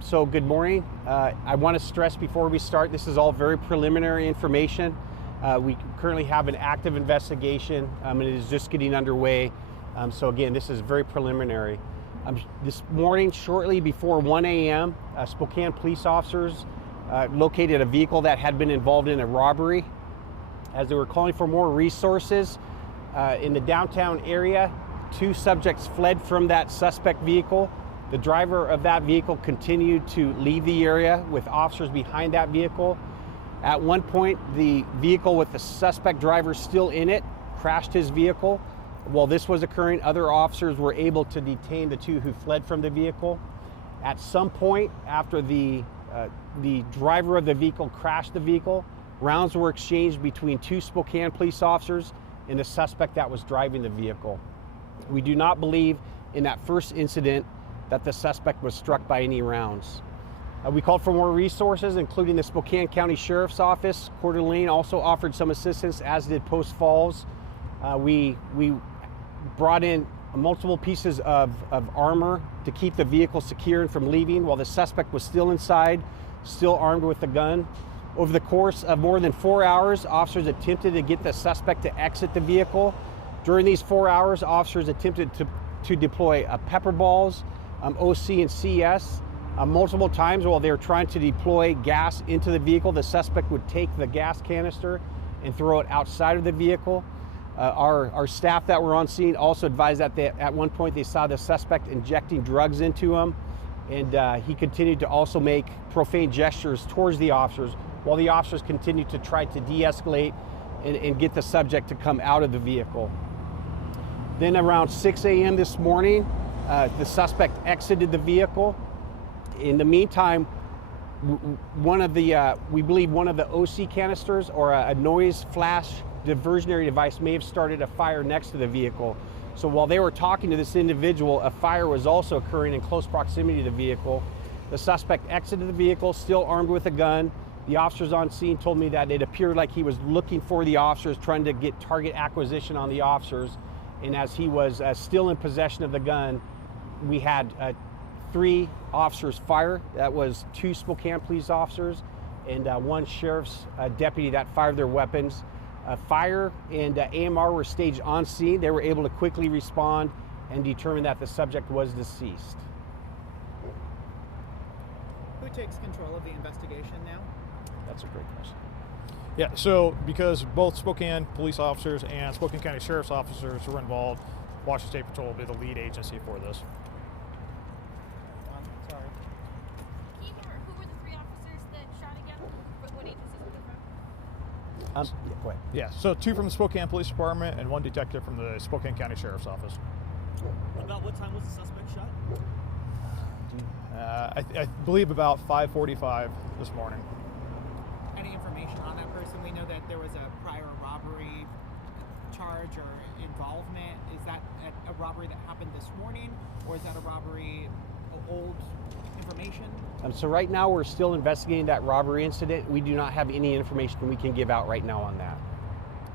So good morning. I want to stress before we start, this is all very preliminary information. We currently have an active investigation and it is just getting underway. So again, this is very preliminary. This morning, shortly before 1 a.m., Spokane police officers located a vehicle that had been involved in a robbery. As they were calling for more resources in the downtown area, 2 subjects fled from that suspect vehicle. The driver of that vehicle continued to leave the area with officers behind that vehicle. At one point, the vehicle with the suspect driver still in it crashed his vehicle. While this was occurring, other officers were able to detain the 2 who fled from the vehicle. At some point after the driver of the vehicle crashed the vehicle, rounds were exchanged between 2 Spokane police officers and the suspect that was driving the vehicle. We do not believe in that first incident that the suspect was struck by any rounds. We called for more resources, including the Spokane County Sheriff's Office. Coeur d'Alene also offered some assistance, as did Post Falls. We brought in multiple pieces of armor to keep the vehicle secure and from leaving while the suspect was still inside, still armed with a gun. Over the course of more than 4 hours, officers attempted to get the suspect to exit the vehicle. During these 4 hours, officers attempted to deploy pepper balls, OC and CS. Multiple times while they were trying to deploy gas into the vehicle, the suspect would take the gas canister and throw it outside of the vehicle. Our staff that were on scene also advised that at one point they saw the suspect injecting drugs into him, and he continued to also make profane gestures towards the officers while the officers continued to try to de-escalate and get the subject to come out of the vehicle. Then around 6 a.m. this morning, the suspect exited the vehicle. In the meantime, we believe one of the OC canisters or a noise flash diversionary device may have started a fire next to the vehicle. So while they were talking to this individual, a fire was also occurring in close proximity to the vehicle. The suspect exited the vehicle, still armed with a gun. The officers on scene told me that it appeared like he was looking for the officers, trying to get target acquisition on the officers. And as he was still in possession of the gun, we had 3 officers fire. That was 2 Spokane police officers and 1 sheriff's deputy that fired their weapons. Fire and AMR were staged on scene. They were able to quickly respond and determine that the subject was deceased. Who takes control of the investigation now? That's a great question. Yeah, so because both Spokane police officers and Spokane County Sheriff's officers were involved, Washington State Patrol will be the lead agency for this. Sorry. Who were the 3 officers that shot again? What agencies were they from? Yeah, go ahead. Yeah, so 2 from the Spokane Police Department and 1 detective from the Spokane County Sheriff's Office. About what time was the suspect shot? I believe about 5:45 this morning. Any information on that person? We know that there was a prior robbery charge or involvement. Is that a robbery that happened this morning, or is that a robbery, old information? So right now we're still investigating that robbery incident. We do not have any information we can give out right now on that.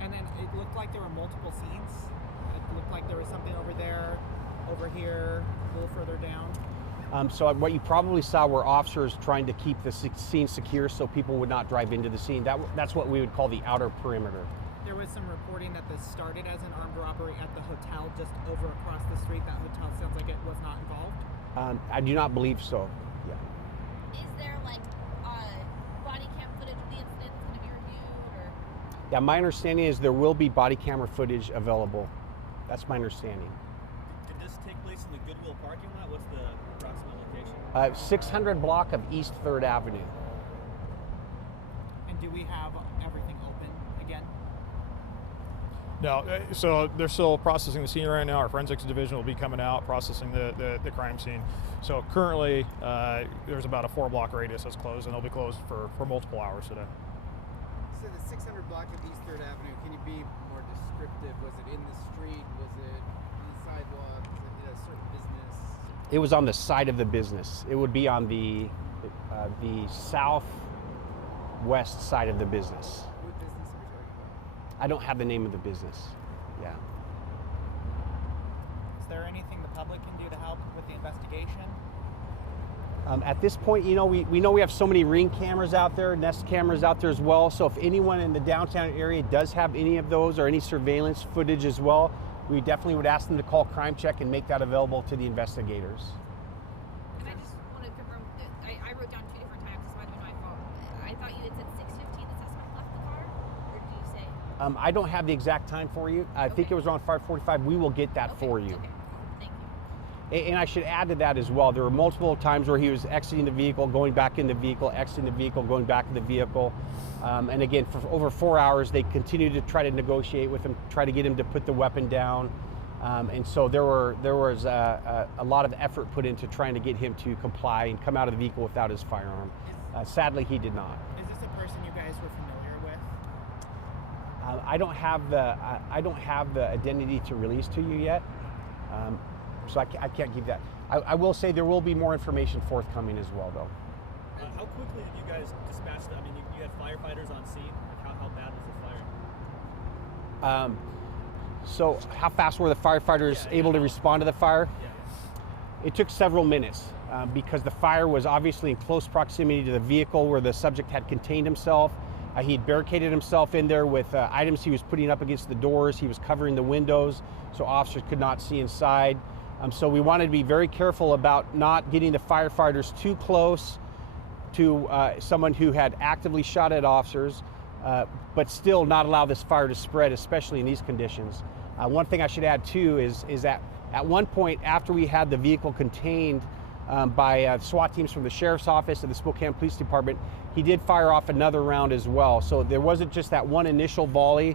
And then it looked like there were multiple scenes. It looked like there was something over there, over here, a little further down. So what you probably saw were officers trying to keep the scene secure so people would not drive into the scene. That's what we would call the outer perimeter. There was some reporting that this started as an armed robbery at the hotel just over across the street. That hotel sounds like it was not involved. I do not believe so. Yeah. Is there body cam footage of the incident that's going to be reviewed, or? Yeah, my understanding is there will be body camera footage available. That's my understanding. Did this take place in the Goodwill parking lot? What's the approximate location? 600 block of East 3rd Avenue. And do we have everything open again? No, so they're still processing the scene right now. Our forensics division will be coming out, processing the crime scene. So currently, there's about a 4-block radius that's closed, and they'll be closed for multiple hours today. So the 600 block of East 3rd Avenue, can you be more descriptive? Was it in the street? Was it on the sidewalk? Was it a certain business? It was on the side of the business. It would be on the southwest side of the business. What business are we talking about? I don't have the name of the business. Yeah. Is there anything the public can do to help with the investigation? At this point, you know, we know we have so many Ring cameras out there, Nest cameras out there as well. So if anyone in the downtown area does have any of those or any surveillance footage as well, we definitely would ask them to call Crime Check and make that available to the investigators. And I just want to confirm, I wrote down 2 different times, this might have been my fault. I thought you had said 6:15 the suspect left the car, or did you say? I don't have the exact time for you. I think it was around 5:45. We will get that for you. Okay, thank you. And I should add to that as well, there were multiple times where he was exiting the vehicle, going back in the vehicle, exiting the vehicle, going back in the vehicle. And again, for over 4 hours, they continued to try to negotiate with him, try to get him to put the weapon down. And so there was a lot of effort put into trying to get him to comply and come out of the vehicle without his firearm. Sadly, he did not. Is this a person you guys were familiar with? I don't have the identity to release to you yet. So I can't give that. I will say there will be more information forthcoming as well, though. How quickly did you guys dispatch that? I mean, you had firefighters on scene. Like how bad was the fire? So how fast were the firefighters able to respond to the fire? Yeah. It took several minutes because the fire was obviously in close proximity to the vehicle where the subject had contained himself. He had barricaded himself in there with items he was putting up against the doors. He was covering the windows so officers could not see inside. So we wanted to be very careful about not getting the firefighters too close to someone who had actively shot at officers, but still not allow this fire to spread, especially in these conditions. One thing I should add too is that at one point after we had the vehicle contained by SWAT teams from the Sheriff's Office and the Spokane Police Department, he did fire off another round as well. So there wasn't just that one initial volley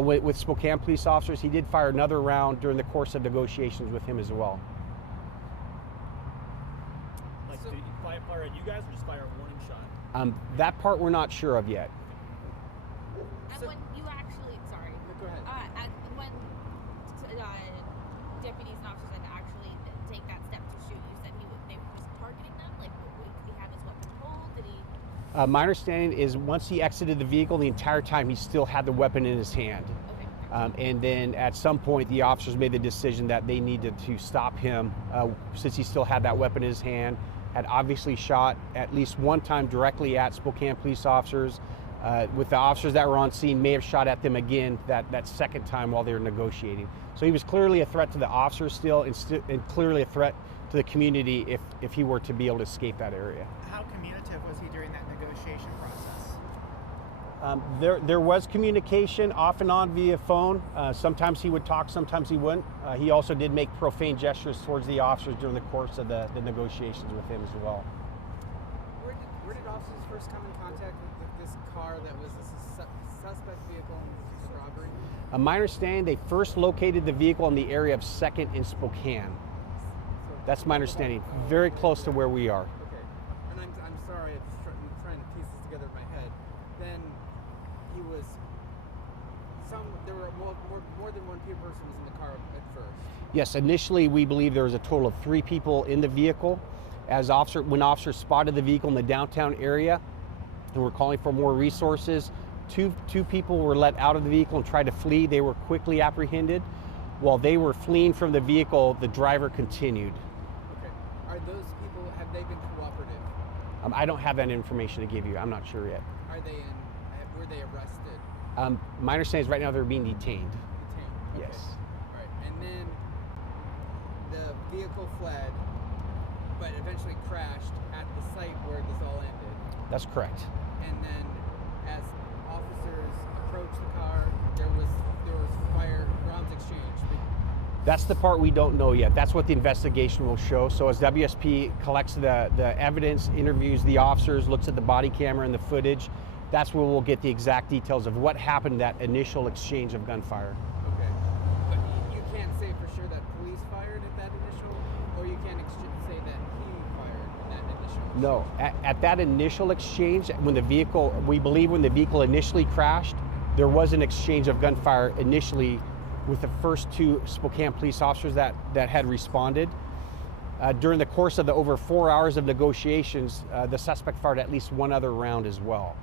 with Spokane police officers. He did fire another round during the course of negotiations with him as well. Like, did he fire at you guys or just fire a warning shot? That part we're not sure of yet. And when you actually, sorry. Go ahead. When deputies and officers had to actually take that step to shoot, you said they were just targeting them? Like, did he have his weapon pulled? Did he? My understanding is once he exited the vehicle, the entire time he still had the weapon in his hand. Okay. And then at some point, the officers made the decision that they needed to stop him since he still had that weapon in his hand, had obviously shot at least one time directly at Spokane police officers. With the officers that were on scene, may have shot at them again that second time while they were negotiating. So he was clearly a threat to the officers still, and clearly a threat to the community if he were to be able to escape that area. How communicative was he during that negotiation process? There was communication off and on via phone. Sometimes he would talk, sometimes he wouldn't. He also did make profane gestures towards the officers during the course of the negotiations with him as well. Where did officers first come in contact with this car that was a suspect vehicle in this robbery? My understanding, they first located the vehicle in the area of 2nd in Spokane. That's my understanding. Very close to where we are. Okay. And I'm sorry, I'm trying to piece this together in my head. Then he was there were more than one person was in the car at first. Yes, initially we believe there was a total of 3 people in the vehicle. When officers spotted the vehicle in the downtown area and were calling for more resources, two people were let out of the vehicle and tried to flee. They were quickly apprehended. While they were fleeing from the vehicle, the driver continued. Okay. Are those people, have they been cooperative? I don't have that information to give you. I'm not sure yet. Were they arrested? My understanding is right now they're being detained. Detained. Okay. Yes. All right. And then the vehicle fled, but eventually crashed at the site where this all ended. That's correct. And then as officers approached the car, there was rounds exchanged. That's the part we don't know yet. That's what the investigation will show. So as WSP collects the evidence, interviews the officers, looks at the body camera and the footage, that's where we'll get the exact details of what happened in that initial exchange of gunfire. Okay. But you can't say for sure that police fired at that initial, or you can't say that he fired in that initial exchange? No. At that initial exchange, we believe when the vehicle initially crashed, there was an exchange of gunfire initially with the first 2 Spokane police officers that had responded. During the course of the over 4 hours of negotiations, the suspect fired at least one other round as well.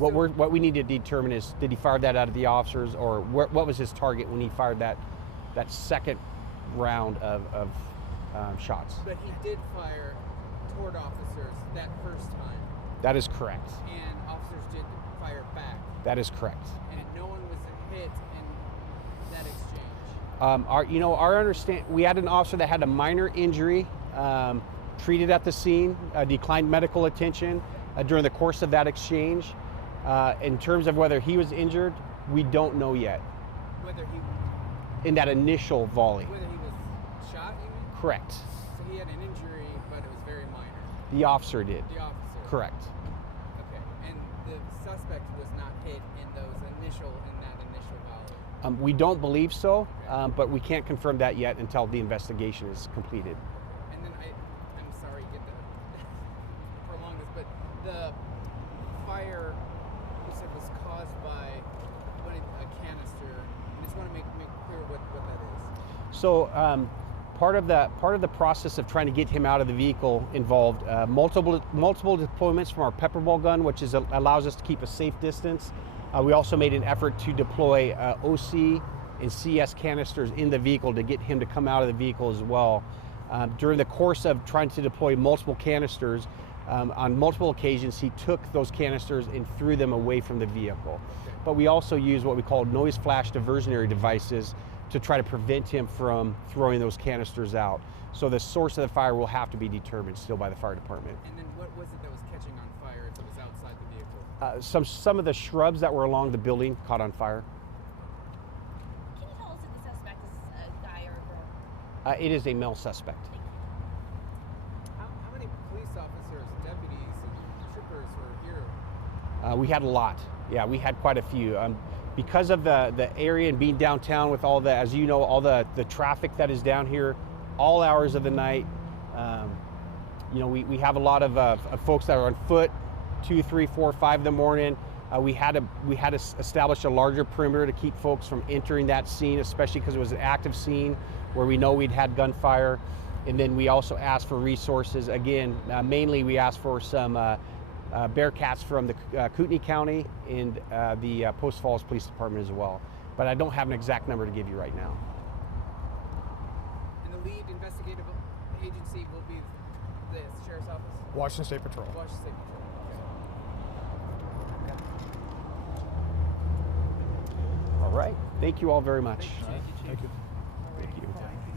Okay. What we need to determine is, did he fire that out of the officers, or what was his target when he fired that second round of shots? But he did fire toward officers that first time, That is correct. and officers did fire back, That is correct. and no one was hit in that exchange. We had an officer that had a minor injury, treated at the scene, declined medical attention during the course of that exchange. In terms of whether he was injured, we don't know yet. Whether he In that initial volley, was shot, you mean? correct. So he had an injury, but it was very minor. The officer did, The officer. correct. Okay. And the suspect was not hit in that initial volley. We don't believe so, but we can't confirm that yet until the investigation is completed. And then I'm sorry to prolong this, but the fire you said was caused by a canister. I just want to make clear what that is. So part of the process of trying to get him out of the vehicle involved multiple deployments from our pepper ball gun, which allows us to keep a safe distance. We also made an effort to deploy OC and CS canisters in the vehicle to get him to come out of the vehicle as well. During the course of trying to deploy multiple canisters, on multiple occasions he took those canisters and threw them away from the vehicle. But we also use what we call noise flash diversionary devices to try to prevent him from throwing those canisters out. So the source of the fire will have to be determined still by the fire department. And then what was it that was catching on fire if it was outside the vehicle? Some of the shrubs that were along the building caught on fire. Can you tell us if the suspect is a guy or a girl? It is a male suspect. How many police officers, deputies, and troopers were here? We had a lot. Yeah, we had quite a few. Because of the area and being downtown with all the, as you know, all the traffic that is down here, all hours of the night. We have a lot of folks that are on foot, 2, 3, 4, 5 in the morning. We had to establish a larger perimeter to keep folks from entering that scene, especially because it was an active scene where we know we'd had gunfire. And then we also asked for resources. Again, mainly we asked for some Bearcats from the Kootenai County and the Post Falls Police Department as well. But I don't have an exact number to give you right now. And the lead investigative agency will be the Sheriff's Office? Washington State Patrol. Washington State Patrol. Okay. All right. Thank you all very much. Thank you.